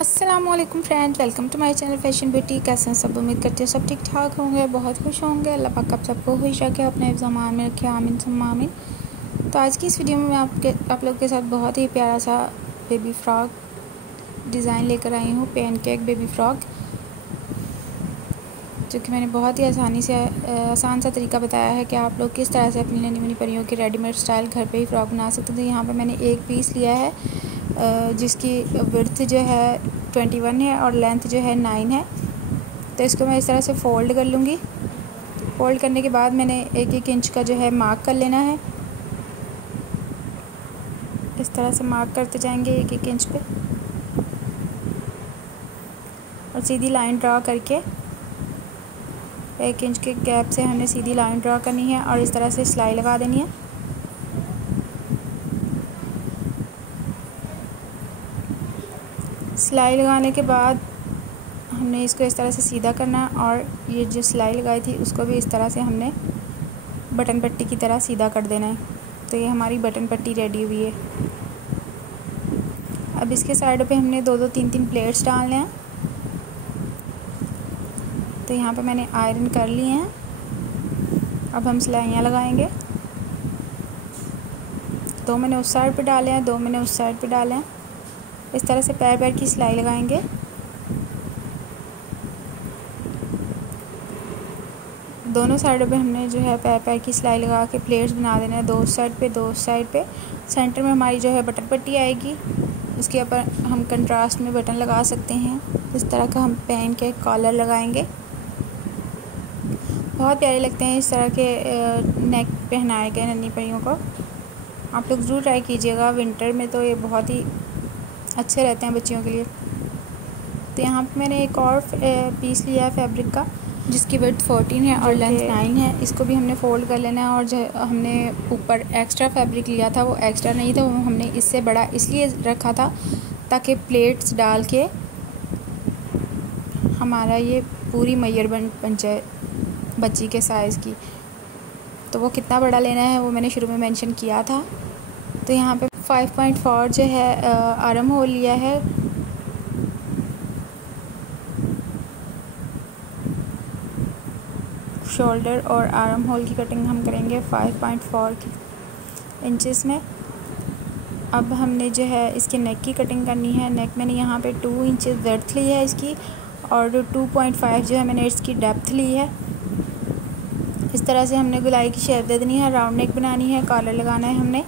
अस्सलामुअलैकुम friend, welcome to my channel fashion beauty. कैसे हैं सब? उम्मीद करती हूँ सब ठीक ठाक होंगे, बहुत खुश होंगे। अल्लाह पाक आप सबको खुश रखे, अपने हिफ्ज़ अमान में रखे, आमीन सुम्मा आमीन। तो आज की इस वीडियो में मैं आप लोग के साथ बहुत ही प्यारा सा बेबी फ्रॉक डिज़ाइन लेकर आई हूँ। पैनकेक बेबी फ्रॉक, जो कि मैंने बहुत ही आसान सा तरीका बताया है कि आप लोग किस तरह से अपनी नन्ही मुन्नी परियों की रेडीमेड स्टाइल घर पे ही फ्रॉक बना सकते हैं। तो यहाँ पे मैंने एक पीस लिया है जिसकी विड्थ जो है 21 है और लेंथ जो है 9 है। तो इसको मैं इस तरह से फ़ोल्ड कर लूँगी। फ़ोल्ड करने के बाद मैंने 1-1 इंच का जो है मार्क कर लेना है। इस तरह से मार्क करते जाएंगे 1-1 इंच पे, और सीधी लाइन ड्रा करके 1 इंच के गैप से हमने सीधी लाइन ड्रा करनी है और इस तरह से सिलाई लगा देनी है। सिलाई लगाने के बाद हमने इसको इस तरह से सीधा करना है, और ये जो सिलाई लगाई थी उसको भी इस तरह से हमने बटन पट्टी की तरह सीधा कर देना है। तो ये हमारी बटन पट्टी रेडी हुई है। अब इसके साइडों पे हमने 2-2, 3-3 प्लेट्स डालने हैं। तो यहाँ पे मैंने आयरन कर लिए हैं। अब हम सिलाइयाँ लगाएंगे। 2 मैंने उस साइड पे डाले हैं, 2 मैंने उस साइड पे डाले हैं। इस तरह से पैर पैर की सिलाई लगाएंगे। दोनों साइडों पे हमने जो है पैर पैर की सिलाई लगा के प्लेट्स बना देना है, 2 उस साइड पे 2 उस साइड पे। सेंटर में हमारी जो है बटन पट्टी आएगी, उसके ऊपर हम कंट्रास्ट में बटन लगा सकते हैं। इस तरह का हम पहन के कॉलर लगाएंगे। बहुत प्यारे लगते हैं इस तरह के नेक पहनाए गए नन्ही परियों को। आप लोग ज़रूर ट्राई कीजिएगा, विंटर में तो ये बहुत ही अच्छे रहते हैं बच्चियों के लिए। तो यहाँ पे मैंने एक और पीस लिया है फैब्रिक का, जिसकी विड्थ 14 है और लेंथ 9 है। इसको भी हमने फ़ोल्ड कर लेना है, और जो हमने ऊपर एक्स्ट्रा फैब्रिक लिया था वो एक्स्ट्रा नहीं था, वो हमने इससे बड़ा इसलिए रखा था ताकि प्लेट्स डाल के हमारा ये पूरी मेजरमेंट बन जाए बच्ची के साइज़ की। तो वो कितना बड़ा लेना है वो मैंने शुरू में मेंशन किया था। तो यहाँ पे 5.4 जो है आर्म होल लिया है। शोल्डर और आर्म होल की कटिंग हम करेंगे 5.4 इंचेस में। अब हमने जो है इसके नेक की कटिंग करनी है। नेक मैंने यहाँ पे 2 इंचेस विड्थ ली है इसकी, और 2.5 जो है मैंने इसकी डेप्थ ली है। इस तरह से हमने गुलाई की शेप दे देनी है, राउंड नेक बनानी है, कॉलर लगाना है हमने।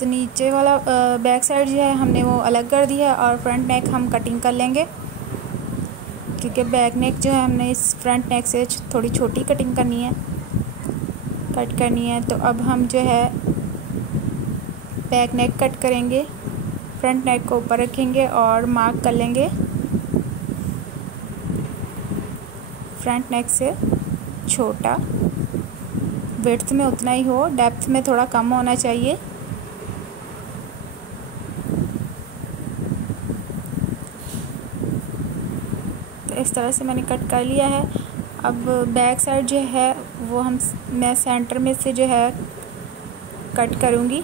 तो नीचे वाला बैक साइड जो है हमने वो अलग कर दी है, और फ्रंट नेक हम कटिंग कर लेंगे, क्योंकि बैक नेक जो है हमने इस फ्रंट नेक से थोड़ी छोटी कटिंग करनी है, कट करनी है। तो अब हम जो है बैक नेक कट करेंगे, फ्रंट नेक को ऊपर रखेंगे और मार्क कर लेंगे फ्रंट नेक से छोटा। विड्थ में उतना ही हो, डेप्थ में थोड़ा कम होना चाहिए। तो इस तरह से मैंने कट कर लिया है। अब बैक साइड जो है वो मैं सेंटर में से जो है कट करूँगी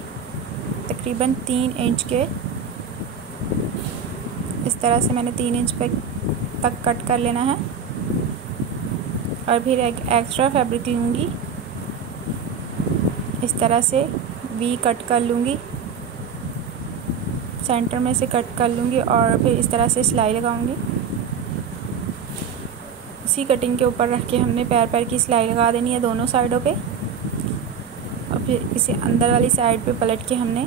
तकरीबन 3 इंच के। इस तरह से मैंने 3 इंच तक कट कर लेना है, और फिर एक एक्स्ट्रा फैब्रिक लूँगी, इस तरह से वी कट कर लूँगी, सेंटर में से कट कर लूँगी, और फिर इस तरह से सिलाई लगाऊँगी। इसी कटिंग के ऊपर रख के हमने पैर पैर की सिलाई लगा देनी है दोनों साइडों पे, और फिर इसे अंदर वाली साइड पे पलट के हमने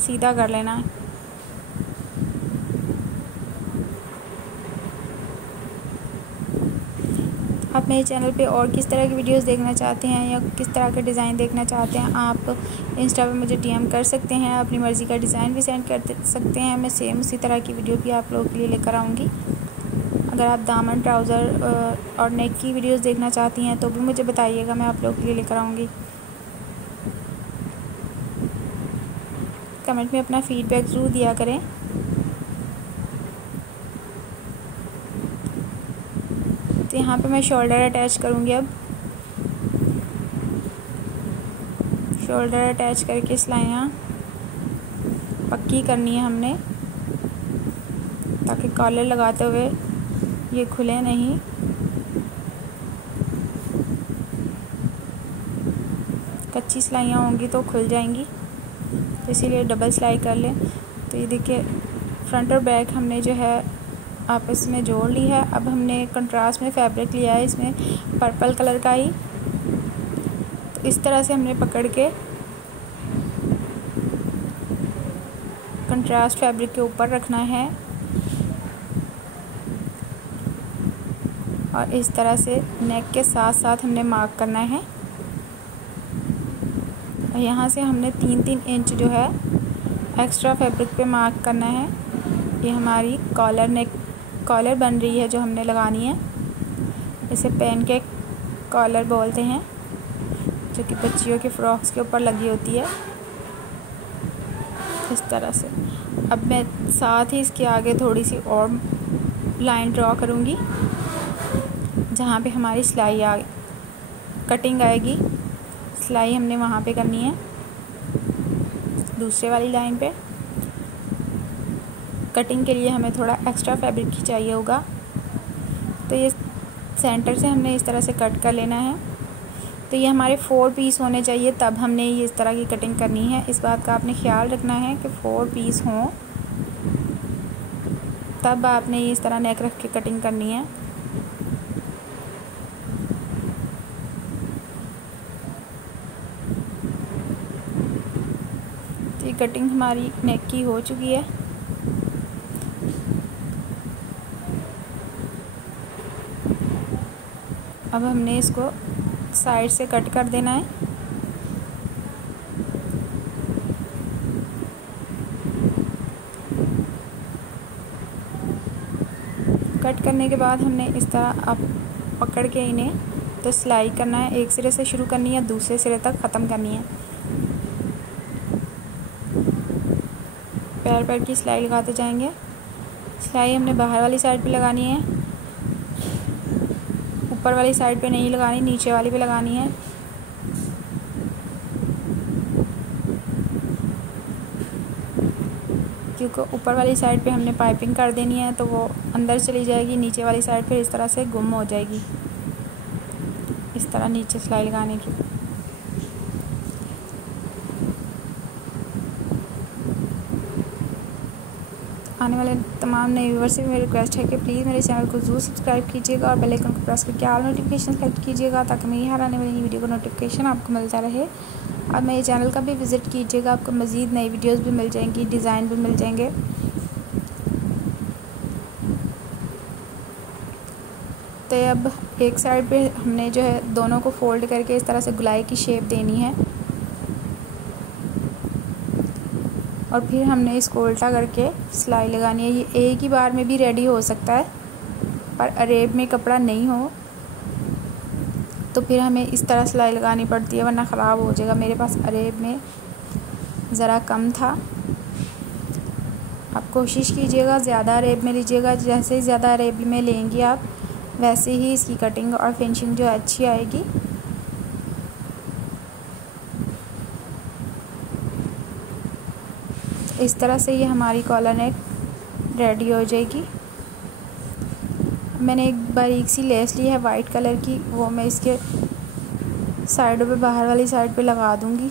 सीधा कर लेना है। आप मेरे चैनल पे और किस तरह की वीडियोस देखना चाहते हैं या किस तरह का डिज़ाइन देखना चाहते हैं, आप इंस्टा पे मुझे डीएम कर सकते हैं। अपनी मर्ज़ी का डिज़ाइन भी सेंड कर सकते हैं, मैं सेम उसी तरह की वीडियो भी आप लोगों के लिए लेकर आऊँगी। अगर आप दामन, ट्राउज़र और नेक की वीडियोस देखना चाहती हैं तो भी मुझे बताइएगा, मैं आप लोगों के लिए लेकर आऊँगी। कमेंट में अपना फ़ीडबैक ज़रूर दिया करें। तो यहाँ पे मैं शोल्डर अटैच करूँगी। अब शोल्डर अटैच करके सिलाइयाँ पक्की करनी है हमने, ताकि कॉलर लगाते हुए ये खुले नहीं। कच्ची सिलाइयाँ होंगी तो खुल जाएंगी, तो इसीलिए डबल सिलाई कर लें। तो ये देखिए फ्रंट और बैक हमने जो है आपस में जोड़ ली है। अब हमने कंट्रास्ट में फैब्रिक लिया है, इसमें पर्पल कलर का ही। तो इस तरह से हमने पकड़ के कंट्रास्ट फैब्रिक के ऊपर रखना है और इस तरह से नेक के साथ साथ हमने मार्क करना है। और यहाँ से हमने 3-3 इंच जो है एक्स्ट्रा फैब्रिक पे मार्क करना है। ये हमारी कॉलर नेक कॉलर बन रही है जो हमने लगानी है। इसे पैनकेक कॉलर बोलते हैं, जो कि बच्चियों के फ्रॉक्स के ऊपर लगी होती है इस तरह से। अब मैं साथ ही इसके आगे थोड़ी सी और लाइन ड्रॉ करूँगी, जहाँ पे हमारी सिलाई कटिंग आएगी। सिलाई हमने वहाँ पे करनी है, दूसरे वाली लाइन पे। कटिंग के लिए हमें थोड़ा एक्स्ट्रा फैब्रिक ही चाहिए होगा, तो ये सेंटर से हमने इस तरह से कट कर लेना है। तो ये हमारे 4 पीस होने चाहिए, तब हमने ये इस तरह की कटिंग करनी है। इस बात का आपने ख्याल रखना है कि 4 पीस हों, तब आपने ये इस तरह नेक रख के कटिंग करनी है। तो ये कटिंग हमारी नेक की हो चुकी है। अब हमने इसको साइड से कट कर देना है। कट करने के बाद हमने इस तरह अब पकड़ के इन्हें तो सिलाई करना है। एक सिरे से शुरू करनी है, दूसरे सिरे तक ख़त्म करनी है। पैर पैर की सिलाई लगाते जाएंगे। सिलाई हमने बाहर वाली साइड पे लगानी है, ऊपर वाली साइड पे नहीं लगानी, नीचे वाली पे लगानी है। क्योंकि ऊपर वाली साइड पे हमने पाइपिंग कर देनी है, तो वो अंदर चली जाएगी। नीचे वाली साइड पे इस तरह से गुम हो जाएगी। इस तरह नीचे सिलाई लगाने की। आने वाले तमाम नए व्यूअर्स से मेरी रिक्वेस्ट है कि प्लीज़ मेरे चैनल को ज़रूर सब्सक्राइब कीजिएगा और बेल आइकन को प्रेस करके ऑल नोटिफिकेशन सेलेक्ट कीजिएगा, ताकि मेरी हर आने वाली वीडियो का नोटिफिकेशन आपको मिलता रहे। और मेरे चैनल का भी विज़िट कीजिएगा, आपको मज़ीद नई वीडियोस भी मिल जाएंगी, डिज़ाइन भी मिल जाएंगे। तो अब एक साइड पे हमने जो है दोनों को फोल्ड करके इस तरह से गुलाई की शेप देनी है, और फिर हमने इसको उल्टा करके सिलाई लगानी है। ये एक ही बार में भी रेडी हो सकता है, पर अरेब में कपड़ा नहीं हो तो फिर हमें इस तरह सिलाई लगानी पड़ती है, वरना ख़राब हो जाएगा। मेरे पास अरेब में ज़रा कम था। आप कोशिश कीजिएगा ज़्यादा अरेब में लीजिएगा। जैसे ही ज़्यादा अरेब में लेंगी आप, वैसे ही इसकी कटिंग और फिनिशिंग जो है अच्छी आएगी। इस तरह से ये हमारी कॉलर नेक रेडी हो जाएगी। मैंने एक बारीक सी लेस ली है वाइट कलर की, वो मैं इसके साइडों पे बाहर वाली साइड पे लगा दूंगी।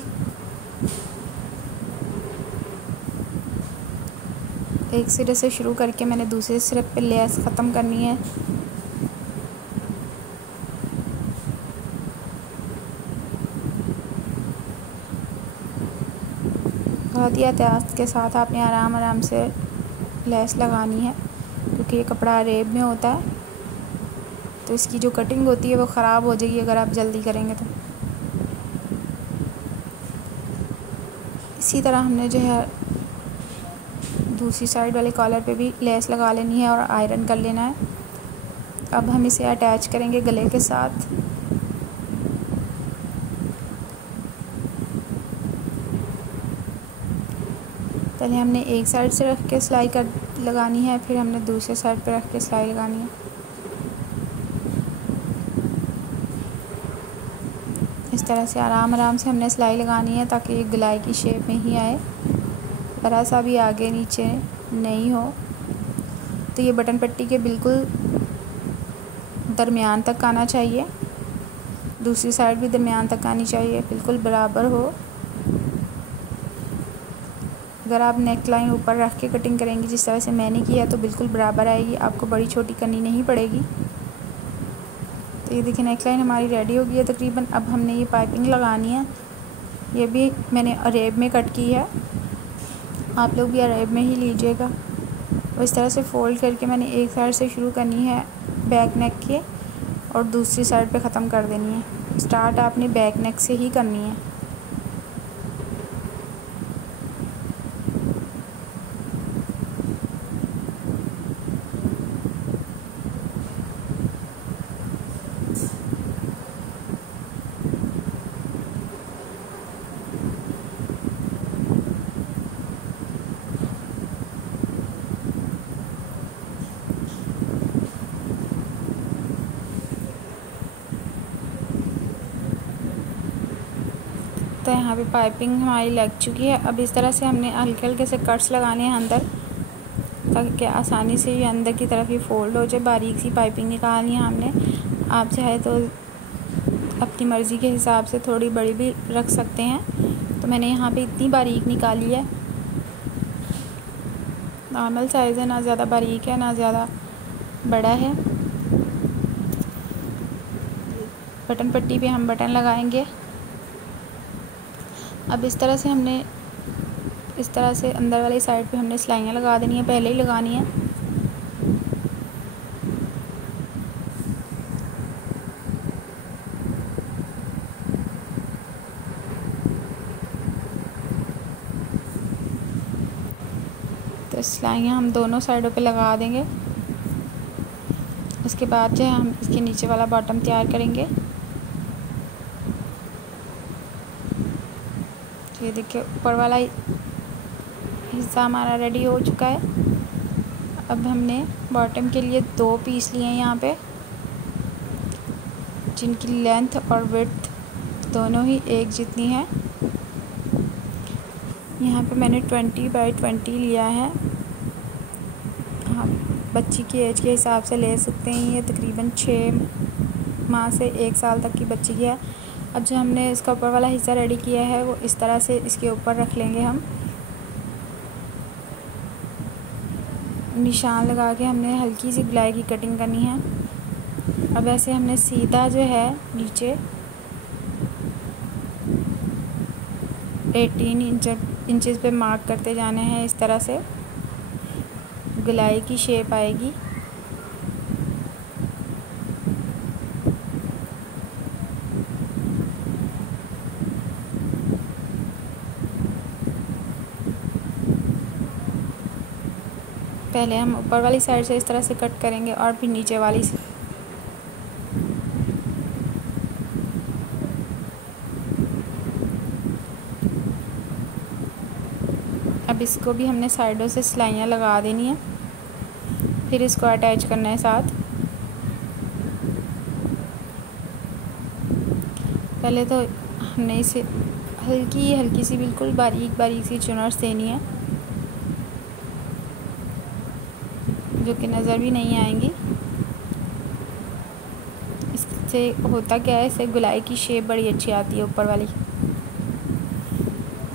एक सिरे से शुरू करके मैंने दूसरे सिरे पे लेस ख़त्म करनी है। बहुत ही एहतियात के साथ आपने आराम आराम से लेस लगानी है, क्योंकि ये कपड़ा अरेब में होता है, तो इसकी जो कटिंग होती है वो ख़राब हो जाएगी अगर आप जल्दी करेंगे तो। इसी तरह हमने जो है दूसरी साइड वाले कॉलर पे भी लेस लगा लेनी है और आयरन कर लेना है। अब हम इसे अटैच करेंगे गले के साथ। पहले हमने एक साइड से रख के सिलाई कर लगानी है, फिर हमने दूसरे साइड पे रख के सिलाई लगानी है। इस तरह से आराम आराम से हमने सिलाई लगानी है, ताकि ये गुलाई की शेप में ही आए। ज़रा सा भी आगे नीचे नहीं हो। तो ये बटन पट्टी के बिल्कुल दरमियान तक आना चाहिए, दूसरी साइड भी दरमियान तक आनी चाहिए, बिल्कुल बराबर हो। अगर आप नेक लाइन ऊपर रख के कटिंग करेंगी जिस तरह से मैंने किया तो बिल्कुल बराबर आएगी, आपको बड़ी छोटी करनी नहीं पड़ेगी। तो ये देखिए नेक लाइन हमारी रेडी हो गई है तकरीबन। अब हमने ये पाइपिंग लगानी है, ये भी मैंने अरेब में कट की है, आप लोग भी अरेब में ही लीजिएगा। और इस तरह से फ़ोल्ड करके मैंने एक साइड से शुरू करनी है बैक नेक के और दूसरी साइड पे ख़त्म कर देनी है। स्टार्ट आपने बैक नेक से ही करनी है। तो यहाँ पे पाइपिंग हमारी लग चुकी है। अब इस तरह से हमने हल्के हल्के से कट्स लगाने हैं अंदर, ताकि आसानी से ये अंदर की तरफ ही फोल्ड हो जाए। बारीक सी पाइपिंग निकालनी है हमने। आप चाहे तो अपनी मर्ज़ी के हिसाब से थोड़ी बड़ी भी रख सकते हैं। तो मैंने यहाँ पे इतनी बारीक निकाली है, नॉर्मल साइज़ है, ना ज़्यादा बारीक है ना ज़्यादा बड़ा है। बटन पट्टी पे हम बटन लगाएंगे। अब इस तरह से अंदर वाली साइड पे हमने सिलाइयाँ लगा देनी है, पहले ही लगानी है। तो सिलाइयाँ हम दोनों साइडों पे लगा देंगे। उसके बाद जो है हम इसके नीचे वाला बॉटम तैयार करेंगे। ये देखिए ऊपर वाला हिस्सा हमारा रेडी हो चुका है। अब हमने बॉटम के लिए 2 पीस लिए हैं यहाँ पे, जिनकी लेंथ और विड्थ दोनों ही एक जितनी है। यहाँ पे मैंने 20 बाई 20 लिया है। आप बच्ची की एज के हिसाब से ले सकते हैं। ये तकरीबन 6 माह से 1 साल तक की बच्ची की है। अब जो हमने इसका ऊपर वाला हिस्सा रेडी किया है वो इस तरह से इसके ऊपर रख लेंगे हम। निशान लगा के हमने हल्की सी गुलाई की कटिंग करनी है। अब ऐसे हमने सीधा जो है नीचे 18 इंचेस पे मार्क करते जाने हैं। इस तरह से गुलाई की शेप आएगी। पहले हम ऊपर वाली साइड से इस तरह से कट करेंगे और फिर नीचे वाली से। अब इसको भी हमने साइडों से सिलाइयाँ लगा देनी है, फिर इसको अटैच करना है साथ। पहले तो हमने इसे हल्की हल्की सी बिल्कुल बारीक बारीक सी चुनर्स देनी है, जो कि नज़र भी नहीं आएंगी। इससे होता क्या है, इससे गुलाई की शेप बड़ी अच्छी आती है ऊपर वाली।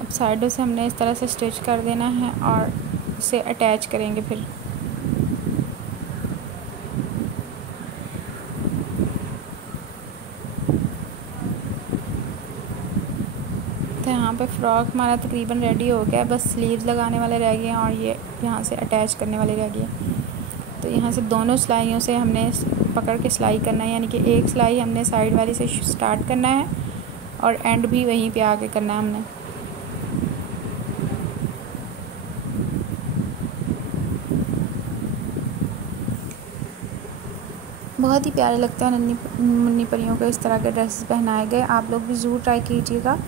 अब साइडों से हमने इस तरह से स्टिच कर देना है और इसे अटैच करेंगे फिर। तो यहाँ पे फ्रॉक हमारा तकरीबन रेडी हो गया, बस स्लीव्स लगाने वाले रह गए हैं और ये यहाँ से अटैच करने वाले रह गए। तो यहाँ से दोनों सिलाइयों से हमने पकड़ के सिलाई करना है, यानी कि एक सिलाई हमने साइड वाली से स्टार्ट करना है और एंड भी वहीं पे आके करना है हमने। बहुत ही प्यारे लगते हैं मुन्नी परियों को इस तरह के ड्रेसेस पहनाए गए। आप लोग भी ज़रूर ट्राई कीजिएगा।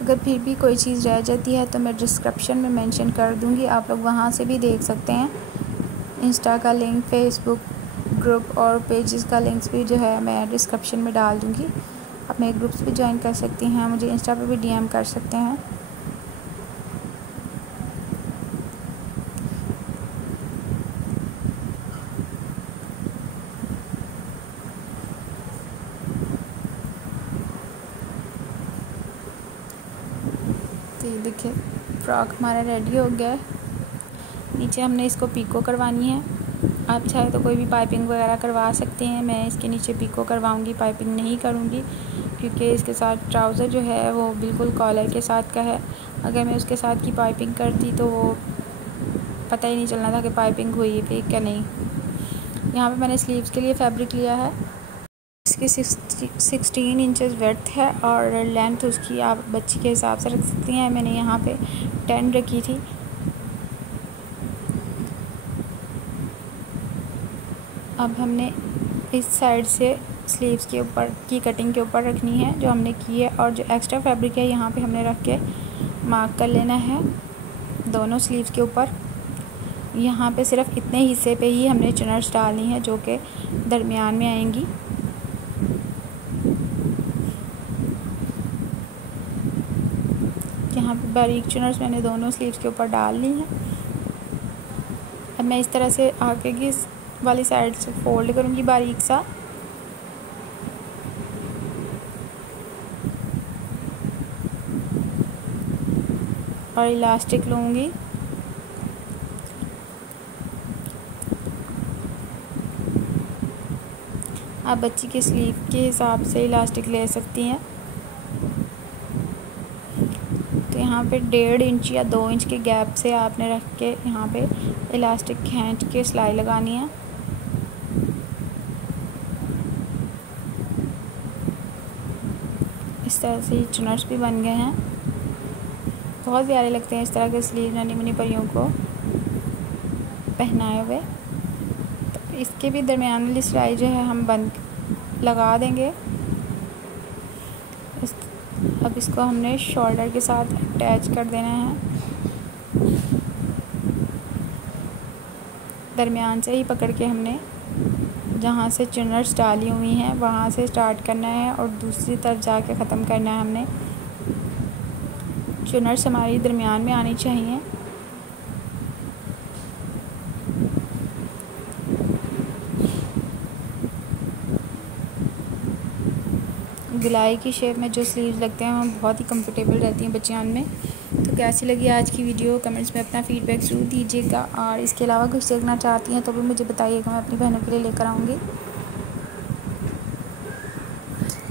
अगर फिर भी कोई चीज़ रह जाती है तो मैं डिस्क्रिप्शन में मेंशन कर दूंगी, आप लोग वहाँ से भी देख सकते हैं। इंस्टा का लिंक, फेसबुक ग्रुप और पेजेस का लिंक्स भी जो है मैं डिस्क्रिप्शन में डाल दूंगी। आप मेरे ग्रुप्स भी ज्वाइन कर सकती हैं, मुझे इंस्टा पे भी DM कर सकते हैं। देखिए फ्रॉक हमारा रेडी हो गया है। नीचे हमने इसको पीको करवानी है। आप चाहे तो कोई भी पाइपिंग वगैरह करवा सकते हैं। मैं इसके नीचे पीको करवाऊंगी, पाइपिंग नहीं करूंगी, क्योंकि इसके साथ ट्राउज़र जो है वो बिल्कुल कॉलर के साथ का है। अगर मैं उसके साथ की पाइपिंग करती तो वो पता ही नहीं चलना था कि पाइपिंग हुई थी क्या नहीं। यहाँ पे मैंने स्लीव्स के लिए फैब्रिक लिया है। इसकी 16 इंचेस वर्थ है और लेंथ उसकी आप बच्ची के हिसाब से रख सकती हैं। मैंने यहाँ पे 10 रखी थी। अब हमने इस साइड से स्लीव्स के ऊपर की कटिंग के ऊपर रखनी है जो हमने की है, और जो एक्स्ट्रा फैब्रिक है यहाँ पे हमने रख के मार्क कर लेना है दोनों स्लीव्स के ऊपर। यहाँ पे सिर्फ इतने हिस्से पे ही हमने चुनर्स डालनी है जो कि दरमियान में आएंगी। यहाँ पे बारीक चुनर्स मैंने दोनों स्लीव्स के ऊपर डाल ली हैं। अब मैं इस तरह से आगे की वाली साइड से फोल्ड करूँगी बारीक सा, और इलास्टिक लूँगी। आप बच्ची के स्लीव के हिसाब से इलास्टिक ले सकती हैं। तो यहाँ पे 1.5 इंच या 2 इंच के गैप से आपने रख के यहाँ पे इलास्टिक खींच के सिलाई लगानी है। इस तरह से ही चुनर्स भी बन गए हैं। बहुत प्यारे लगते हैं इस तरह के स्लीव नन्ही मुन्नी परियों को पहनाए हुए। तो इसके भी दरमियान वाली सिलाई जो है हम बंद लगा देंगे। अब इसको हमने शोल्डर के साथ अटैच कर देना है। दरमियान से ही पकड़ के हमने जहाँ से चुनर्स डाली हुई हैं वहाँ से स्टार्ट करना है और दूसरी तरफ जाके ख़त्म करना है हमने। चुनर्स हमारी दरमियान में आनी चाहिए। गिलाई की शेप में जो स्लीव्स लगते हैं वो बहुत ही कंफर्टेबल रहती हैं बच्चियान में। तो कैसी लगी आज की वीडियो कमेंट्स में अपना फीडबैक ज़रूर दीजिएगा, और इसके अलावा कुछ देखना चाहती हैं तो भी मुझे बताइएगा, मैं अपनी बहनों के लिए लेकर आऊँगी।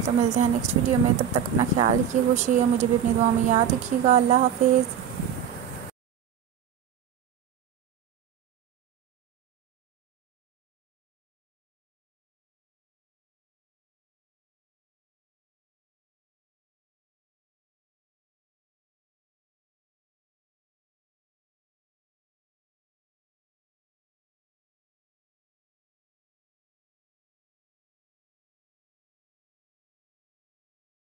तो मिलते हैं नेक्स्ट वीडियो में, तब तक अपना ख्याल रखिए, खुश रहिए, मुझे भी अपनी दुआ में याद रखिएगा। अल्लाह हाफिज़।